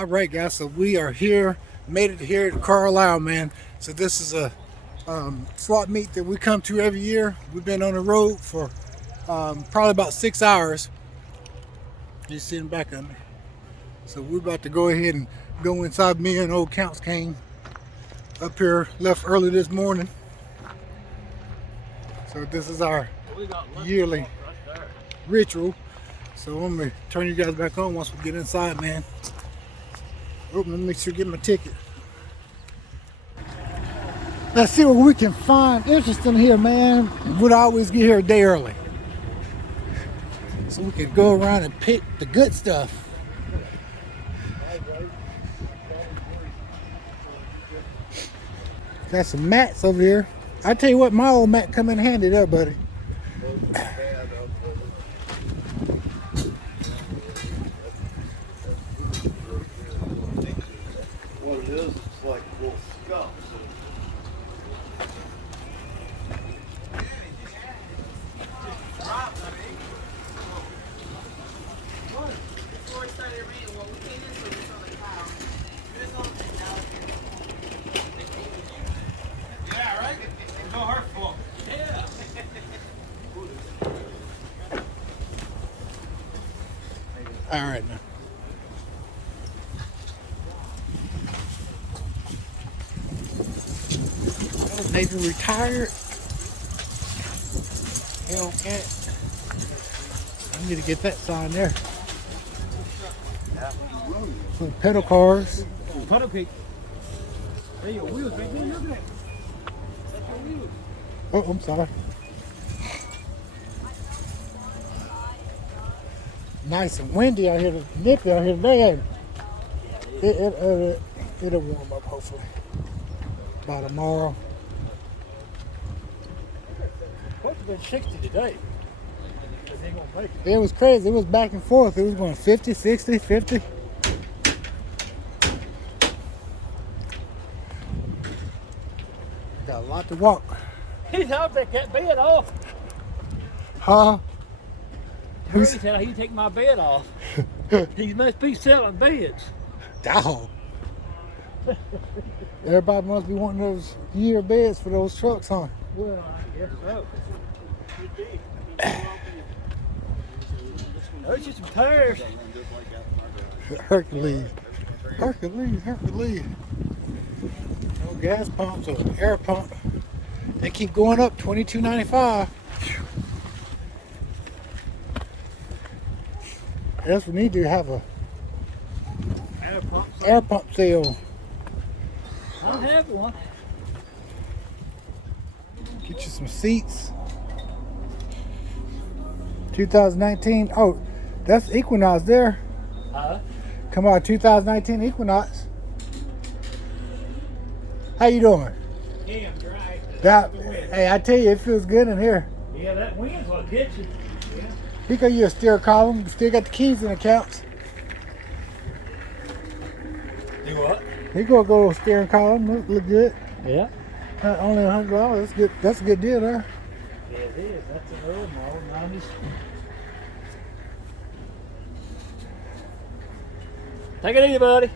All right, guys. So we are here, made it here at Carlisle, man. So this is a swap meet that we come to every year. We've been on the road for probably about 6 hours. You see him back on me. So we're about to go ahead and go inside. Me and old Counts came up here, left early this morning. So this is our yearly ritual. So I'm gonna turn you guys back on once we get inside, man. Oh, let me make sure to get my ticket. Let's see what we can find interesting here, man. We'd always get here a day early, so we can go around and pick the good stuff. Got some mats over here. I tell you what, my old mat come in handy there, buddy. What it is, it's like little scuffs. Yeah, right? No hurtful. Yeah. All right, now. Navy retired. Hellcat. I need to get that sign there. Some pedal cars. Puddle cake. Hey, your wheels right there. Look at that. That's your wheels. Oh, I'm sorry. Nice and windy out here, nippy out here today, ain't it? It'll warm up hopefully by tomorrow. Supposed to be 60 today. They ain't gonna make it. It was crazy. It was back and forth. It was going 50, 60, 50. Got a lot to walk. He's out there, get bed off. Huh? He said he'd take my bed off. He must be selling beds. Dog. Everybody must be wanting those year beds for those trucks, huh? Well, I guess so. There's just some tires. Hercules. Hercules. No gas pumps or air pump. They keep going up, $22.95. Guess we need to have a air pump sale. I have one. Get you some seats. 2019. Oh, that's Equinox there. Come on, 2019 Equinox. How you doing? Yeah, I'm dry. Hey, I tell you, it feels good in here. Yeah, that wind's what gets you. Yeah. Because you're a steer column, still got the keys in the counts. You what? He gonna go steering column, look good. Yeah. Only $100. That's good. That's a good deal there. Yeah, it is. That's an old model, 90s. Take it easy, buddy.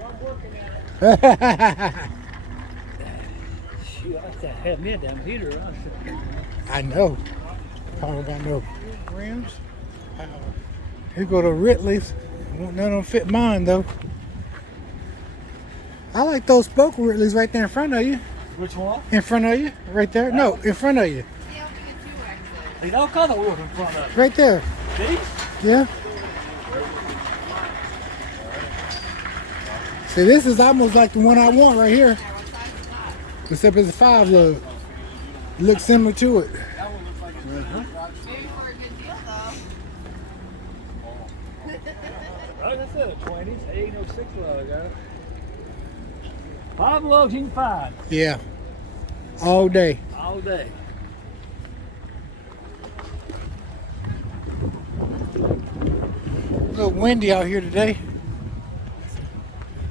Well, I'm working at it. Shoot, I have to have me a damn heater on. I know. Probably got no rims. Here go to Ridley's. None of them fit mine though. I like those spoke Ridleys right there in front of you. Which one? In front of you, right there. No, in front of you. There's all kind of wheels in front of it. Right there. See? Yeah. See, this is almost like the one I want right here. Except it's a 5 lug. Looks similar to it. Maybe for a good deal, though. Right, that's the 20s. Ain't no 6 lug, I got it. 5 lugs you can find. Yeah. All day. All day. A little windy out here today.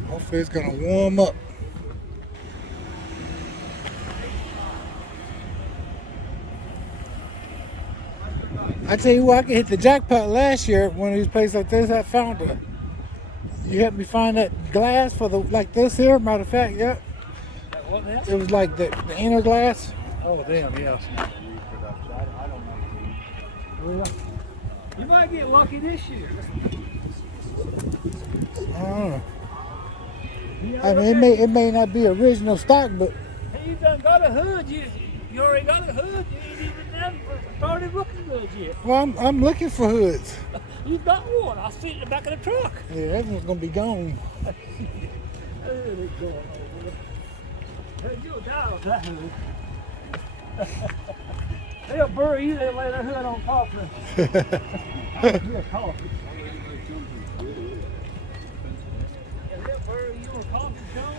Hopefully it's gonna warm up. I tell you what, I could hit the jackpot last year at one of these places like this. I found You helped me find that glass for the like this here. Matter of fact, yep. What now? It was like the inner glass. Oh, damn, yeah. Well, you might get lucky this year. I don't know. I mean, it may not be original stock, but Hey, you done got a hood. You already got a hood. You ain't even done started looking good yet. well, I'm looking for hoods. You got one. I see it in the back of the truck. Yeah, that one's gonna be gone. It's going over. Hey, you'll die with that hood. They'll bury you. They'll lay that hood on coffin. You're a coffin. Yeah, they'll bury you on coffin, John.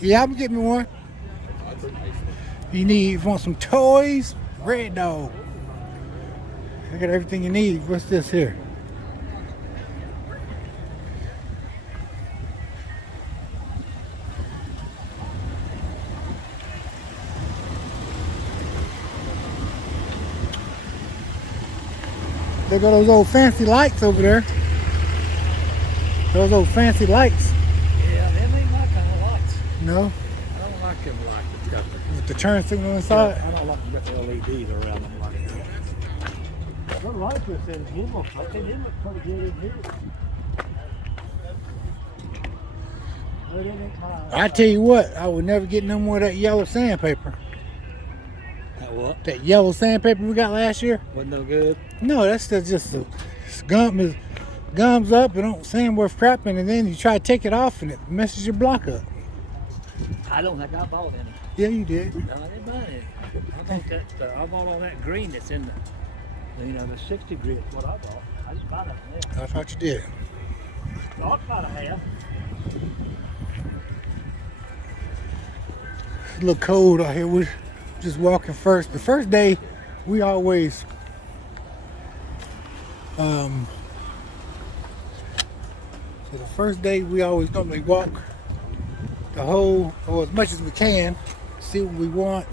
Yeah, I'm getting me one. You want some toys? Red Dog. I got everything you need. What's this here? There go those old fancy lights over there. Those old fancy lights. Yeah, them ain't my kind of lights. No? I don't like them lights. It's got the, With the turn signal inside. I don't like them got the LEDs around them like that. The lights are saying him look like they did look pretty good in here. But it ain't mine. I tell you what, I would never get no more of that yellow sandpaper. That what? That yellow sandpaper we got last year. Wasn't no good. No, that's just a gums up and don't seem worth crapping, and then you try to take it off and it messes your block up. I don't think I bought any. Yeah, you did. No, I didn't buy any. I bought that. I bought all that green that's in the 60 grit. What I bought. I didn't buy nothing else. I thought you did. Well, I'll try to have. It's a little cold out here. We're just walking first. The first day, we always so the first day we always normally walk the whole, or as much as we can, see what we want,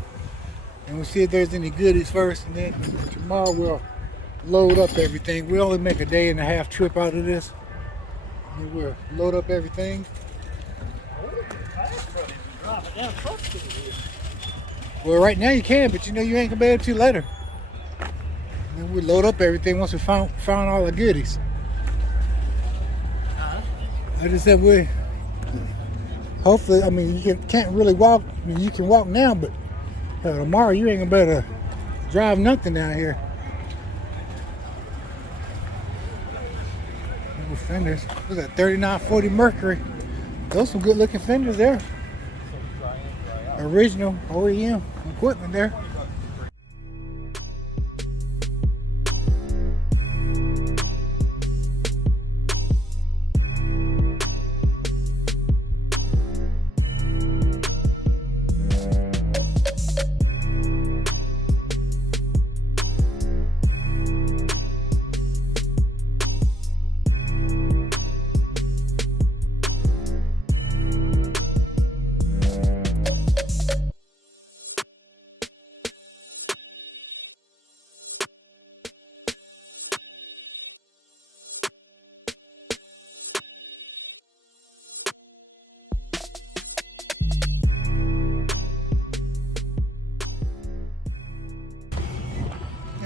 and we'll see if there's any goodies first, and then tomorrow we'll load up everything. We only make a day and a half trip out of this. And we'll load up everything. Well, right now you can, but you know you ain't gonna be able to later. And then we load up everything once we found all the goodies. I just said we. Hopefully, I mean you can't really walk. I mean you can walk now, but tomorrow you ain't gonna be able to drive nothing down here. Little fenders. Look at that 3940 Mercury. Those some good looking fenders there. Original OEM equipment there.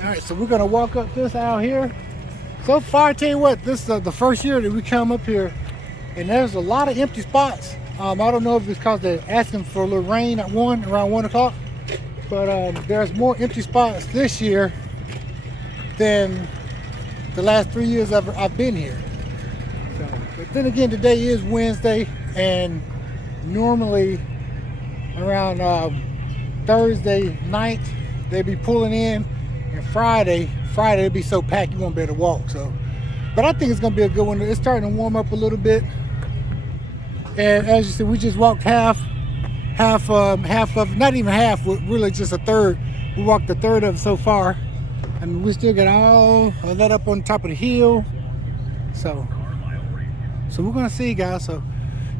Alright, so we're gonna walk up this out here. So far, I tell you what, this is the first year that we come up here, and there's a lot of empty spots. I don't know if it's because they're asking for a little rain at around 1 o'clock, but there's more empty spots this year than the last 3 years I've been here. So, but then again, today is Wednesday, and normally around Thursday night they'd be pulling in. And Friday it'll be so packed you won't be able to walk. So, but I think it's gonna be a good one. It's starting to warm up a little bit, and as you see, we just walked half of, not even half, really just a third. We walked a third of it so far. I mean, we still got all of that up on top of the hill. So we're gonna see, guys. So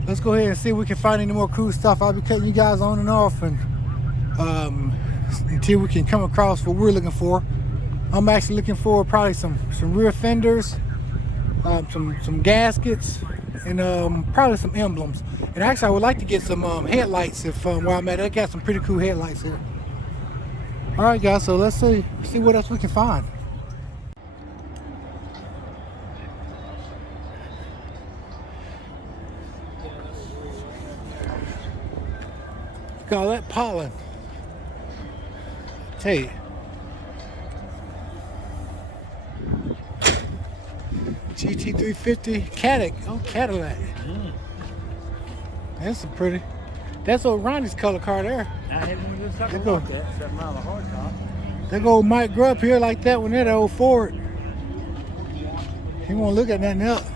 let's go ahead and see if we can find any more cool stuff. I'll be cutting you guys on and off, and until we can come across what we're looking for. I'm actually looking for probably some rear fenders, some gaskets, and probably some emblems. And actually, I would like to get some headlights if while I'm at it. I got some pretty cool headlights here. All right, guys. So let's see what else we can find. Look at all that pollen. Tell you. GT350 Cadillac. That's a pretty. That's old Ronnie's color car there. I haven't even sucked There a go. look at except around the hard top. There go Mike grew up here like that when that old Ford. He won't look at nothing else.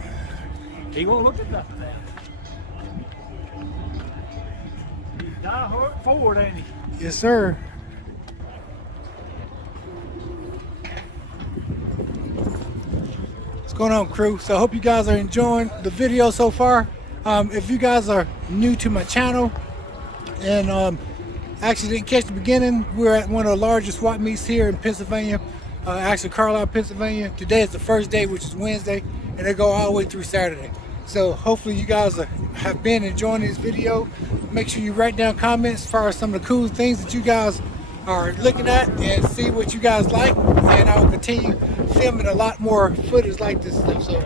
He won't look at nothing. He's die hard forward, ain't he? Yes, sir. What's going on, crew? So I hope you guys are enjoying the video so far. If you guys are new to my channel and actually didn't catch the beginning, we're at one of the largest swap meets here in Pennsylvania, actually Carlisle, Pennsylvania. Today is the first day, which is Wednesday, and they go all the way through Saturday. So hopefully you guys have been enjoying this video. Make sure you write down comments as far as some of the cool things that you guys are looking at and see what you guys like, and I will continue filming a lot more footage like this stuff. So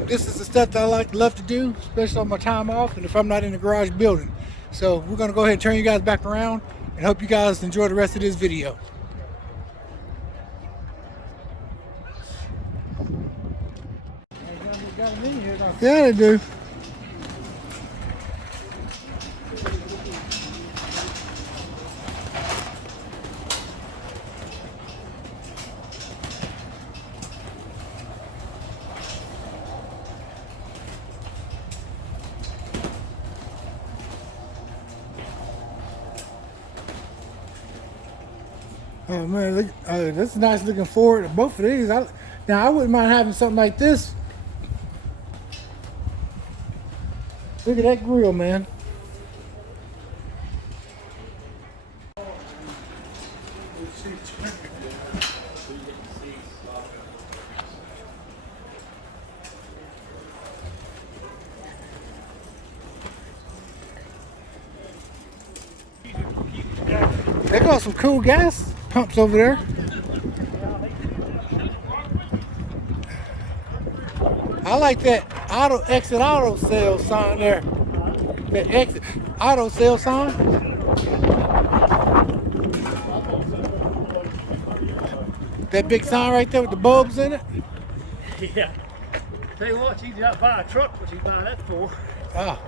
this is the stuff that I love to do, especially on my time off and if I'm not in the garage building. So we're gonna go ahead and turn you guys back around and hope you guys enjoy the rest of this video. Yeah, they do. Oh man, look, this is nice looking Ford. Both of these. Now I wouldn't mind having something like this. Look at that grill, man. They got some cool gas pumps over there. I like that exit auto sales sign there. That exit auto sales sign. That big sign right there with the bulbs in it. Yeah. Tell you what, he's got to buy a truck. What's he buy that for? Oh.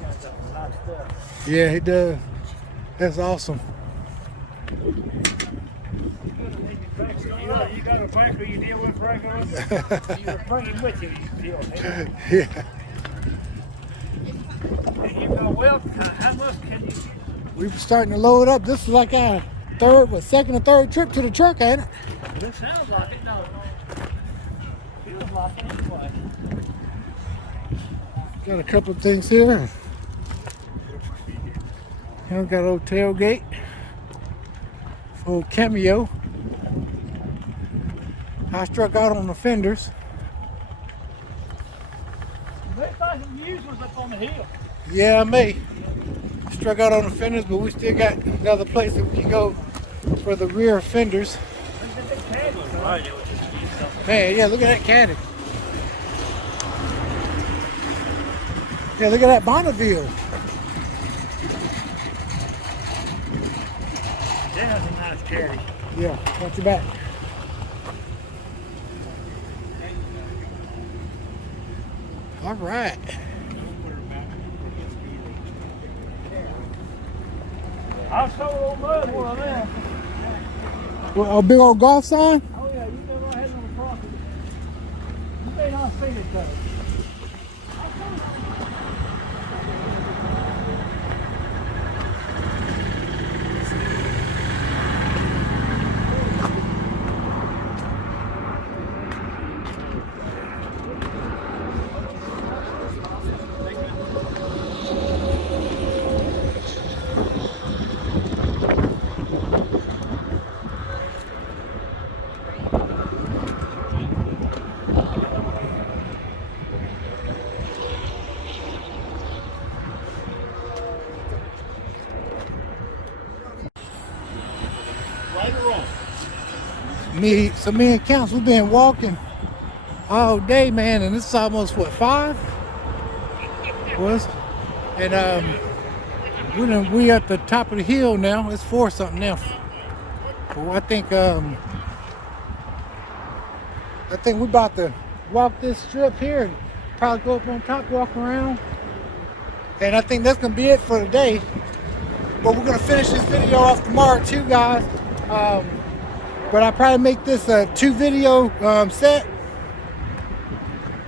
Got a lot of stuff. Yeah, he does. That's awesome. You got a banker you deal with regularly? You bring him with you, you deal with him. Yeah. And you go, well, how much can you... We were starting to load up. This is like our second or third trip to the truck, ain't it? It sounds like it, no. Feels like it anyway. Got a couple of things here. Here we got an old tailgate. Old cameo. I struck out on the fenders. They thought the news was up on the hill. Yeah, I may. Struck out on the fenders, but we still got another place that we can go for the rear fenders. Man, yeah, look at that caddy. Yeah, look at that Bonneville. That's a nice caddy. Yeah, watch your back. All right. I sold old mud one of them. Well, a big old golf sign? Oh yeah, you go right ahead on the property. You may not see it though. Me and Counts, we've been walking all day, man, and it's almost what, 5? Was? And we at the top of the hill now. It's 4 something now. Well, I think we're about to walk this strip here and probably go up on top, walk around. And I think that's gonna be it for today. But we're gonna finish this video off tomorrow too, guys. But I'll probably make this a 2-video set.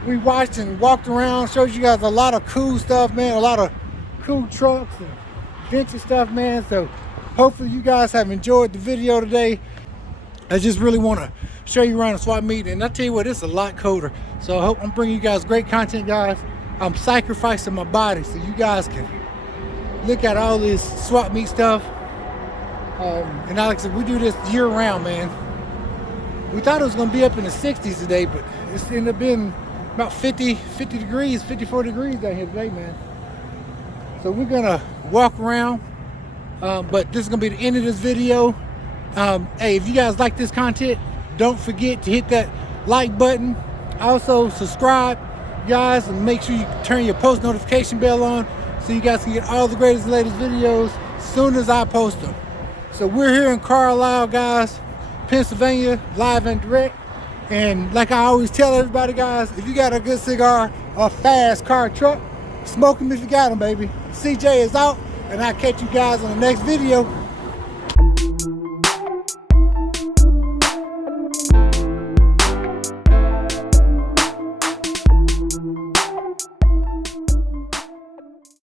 We watched and walked around, showed you guys a lot of cool stuff, man, a lot of cool trucks and adventure stuff, man. So hopefully you guys have enjoyed the video today. I just really want to show you around the swap meet, and I tell you what, it's a lot colder. So I hope I'm bringing you guys great content, guys. I'm sacrificing my body so you guys can look at all this swap meet stuff. And like I said, we do this year round, man. We thought it was going to be up in the 60s today, but it's ended up being about 50 degrees, 54 degrees down here today, man. So we're going to walk around, but this is going to be the end of this video. Hey, if you guys like this content, don't forget to hit that like button. Also, subscribe, guys, and make sure you turn your post notification bell on so you guys can get all the greatest and latest videos as soon as I post them. So we're here in Carlisle, guys, Pennsylvania, live and direct. And like I always tell everybody, guys, if you got a good cigar or fast car truck, smoke them if you got them, baby. CJ is out, and I'll catch you guys on the next video.